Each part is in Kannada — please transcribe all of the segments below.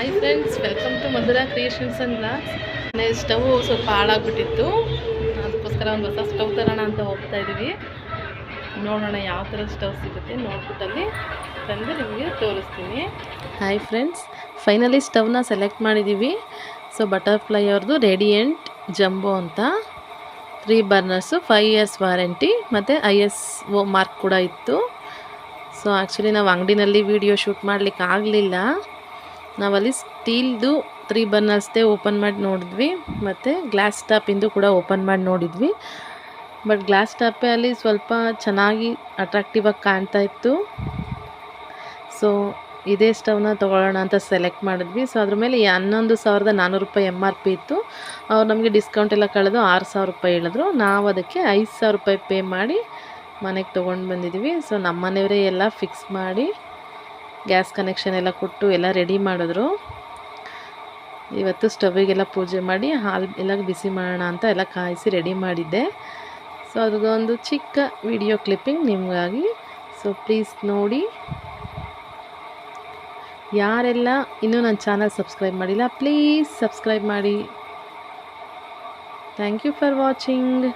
Hi friends, welcome to Madhura creations and blogs. Stove ಸ್ವಲ್ಪ ಹಾಳಾಗ್ಬಿಟ್ಟಿತ್ತು, ಅದಕ್ಕೋಸ್ಕರ ಒಂದು ಹೊಸ ಸ್ಟವ್ ತರೋಣ ಅಂತ ಹೋಗ್ತಾ ಇದ್ದೀವಿ. ನೋಡೋಣ ಯಾವ ಥರ ಸ್ಟವ್ ಸಿಗುತ್ತೆ, ನೋಡ್ಬಿಟ್ಟಲ್ಲಿ ತಂದು ನಿಮಗೆ ತೋರಿಸ್ತೀನಿ. ಹಾಯ್ ಫ್ರೆಂಡ್ಸ್, ಫೈನಲಿ ಸ್ಟವ್ನ ಸೆಲೆಕ್ಟ್ ಮಾಡಿದ್ದೀವಿ. ಸೊ ಬಟರ್ಫ್ಲೈ ಅವ್ರದ್ದು ರೇಡಿಯಂಟ್ ಜಂಬೋ ಅಂತ 3 ಬರ್ನರ್ಸು, 5 years ವಾರಂಟಿ ಮತ್ತು ISO ಮಾರ್ಕ್ ಕೂಡ ಇತ್ತು. ಸೊ ಆ್ಯಕ್ಚುಲಿ ನಾವು ಅಂಗಡಿನಲ್ಲಿ ವಿಡಿಯೋ ಶೂಟ್ ಮಾಡಲಿಕ್ಕೆ ಆಗಲಿಲ್ಲ. ನಾವಲ್ಲಿ ಸ್ಟೀಲ್ದು 3 ಬರ್ನರ್ಸ್ದೇ ಓಪನ್ ಮಾಡಿ ನೋಡಿದ್ವಿ, ಮತ್ತು ಗ್ಲಾಸ್ ಟಾಪಿಂದು ಕೂಡ ಓಪನ್ ಮಾಡಿ ನೋಡಿದ್ವಿ. ಬಟ್ ಗ್ಲಾಸ್ ಟಾಪೇ ಅಲ್ಲಿ ಸ್ವಲ್ಪ ಚೆನ್ನಾಗಿ ಅಟ್ರಾಕ್ಟಿವ್ ಆಗಿ ಕಾಣ್ತಾ ಇತ್ತು. ಸೊ ಇದೇ ಸ್ಟವ್ನ ತೊಗೊಳ್ಳೋಣ ಅಂತ ಸೆಲೆಕ್ಟ್ ಮಾಡಿದ್ವಿ. ಸೊ ಅದ್ರ ಮೇಲೆ 11,400 ರೂಪಾಯಿ MRP ಇತ್ತು. ಅವ್ರು ನಮಗೆ ಡಿಸ್ಕೌಂಟ್ ಎಲ್ಲ ಕಳೆದು 6,000 ರೂಪಾಯಿ ಹೇಳಿದ್ರು. ನಾವು ಅದಕ್ಕೆ 5,000 ರೂಪಾಯಿ ಪೇ ಮಾಡಿ ಮನೆಗೆ ತೊಗೊಂಡು ಬಂದಿದ್ವಿ. ಸೊ ನಮ್ಮ ಮನೆಯವರೇ ಎಲ್ಲ ಫಿಕ್ಸ್ ಮಾಡಿ ಗ್ಯಾಸ್ ಕನೆಕ್ಷನ್ ಎಲ್ಲ ಕೊಟ್ಟು ಎಲ್ಲ ರೆಡಿ ಮಾಡಿದ್ರು. ಇವತ್ತು ಸ್ಟವ್ವಿಗೆಲ್ಲ ಪೂಜೆ ಮಾಡಿ ಹಾಲು ಎಲ್ಲ ಬಿಸಿ ಮಾಡೋಣ ಅಂತ ಎಲ್ಲ ಕಾಯಿಸಿ ರೆಡಿ ಮಾಡಿದ್ದೆ. ಸೊ ಅದೊಂದು ಚಿಕ್ಕ ವಿಡಿಯೋ ಕ್ಲಿಪ್ಪಿಂಗ್ ನಿಮಗಾಗಿ. ಸೊ ಪ್ಲೀಸ್ ನೋಡಿ. ಯಾರೆಲ್ಲ ಇನ್ನೂ ನನ್ನ ಚಾನಲ್ ಸಬ್ಸ್ಕ್ರೈಬ್ ಮಾಡಿಲ್ಲ, ಪ್ಲೀಸ್ ಸಬ್ಸ್ಕ್ರೈಬ್ ಮಾಡಿ. Thank you for watching.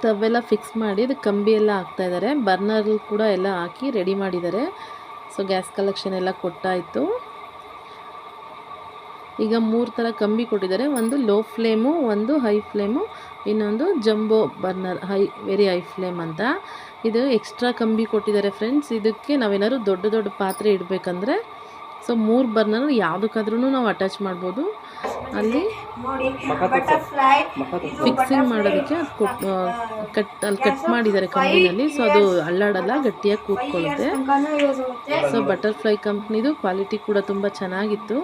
Stove ಎಲ್ಲ ಫಿಕ್ಸ್ ಮಾಡಿ ಅದು ಕಂಬಿ ಎಲ್ಲ ಹಾಕ್ತಾಯಿದ್ದಾರೆ. ಬರ್ನರ್ ಕೂಡ ಎಲ್ಲ ಹಾಕಿ ರೆಡಿ ಮಾಡಿದ್ದಾರೆ. ಸೊ ಗ್ಯಾಸ್ ಕಲೆಕ್ಷನ್ ಎಲ್ಲ ಕೊಟ್ಟಾಯಿತು. ಈಗ 3 ಥರ ಕಂಬಿ ಕೊಟ್ಟಿದ್ದಾರೆ. ಒಂದು ಲೋ ಫ್ಲೇಮು, ಒಂದು ಹೈ ಫ್ಲೇಮು, ಇನ್ನೊಂದು jumbo burner very high flame ಅಂತ. ಇದು ಎಕ್ಸ್ಟ್ರಾ ಕಂಬಿ ಕೊಟ್ಟಿದ್ದಾರೆ ಫ್ರೆಂಡ್ಸ್. ಇದಕ್ಕೆ ನಾವೇನಾದ್ರು ದೊಡ್ಡ ದೊಡ್ಡ ಪಾತ್ರೆ ಇಡಬೇಕಂದ್ರೆ ಸೊ 3 ಬರ್ನರ್ ಯಾವುದಕ್ಕಾದ್ರೂ ನಾವು ಅಟ್ಯಾಚ್ ಮಾಡ್ಬೋದು. ಅಲ್ಲಿ ಫಿಕ್ಸಿಂಗ್ ಮಾಡೋದಕ್ಕೆ ಅದು ಕಟ್ ಮಾಡಿದ್ದಾರೆ ಕಂಬಿನಲ್ಲಿ. ಸೊ ಅದು ಅಲ್ಲಾಡಲ್ಲ, ಗಟ್ಟಿಯಾಗಿ ಕೂತ್ಕೊಳ್ಳುತ್ತೆ. ಸೊ ಬಟರ್ಫ್ಲೈ ಕಂಪ್ನಿದು ಕ್ವಾಲಿಟಿ ಕೂಡ ತುಂಬ ಚೆನ್ನಾಗಿತ್ತು.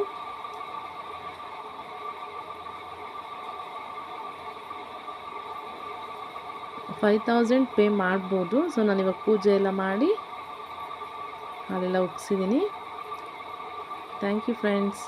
$5,000 ಪೇ ಮಾಡ್ಬೋದು. ಸೊ ನಾನಿವಾಗ ಪೂಜೆ ಎಲ್ಲ ಮಾಡಿ ಅಲ್ಲೆಲ್ಲ ಉಗ್ಸಿದ್ದೀನಿ. Thank you friends.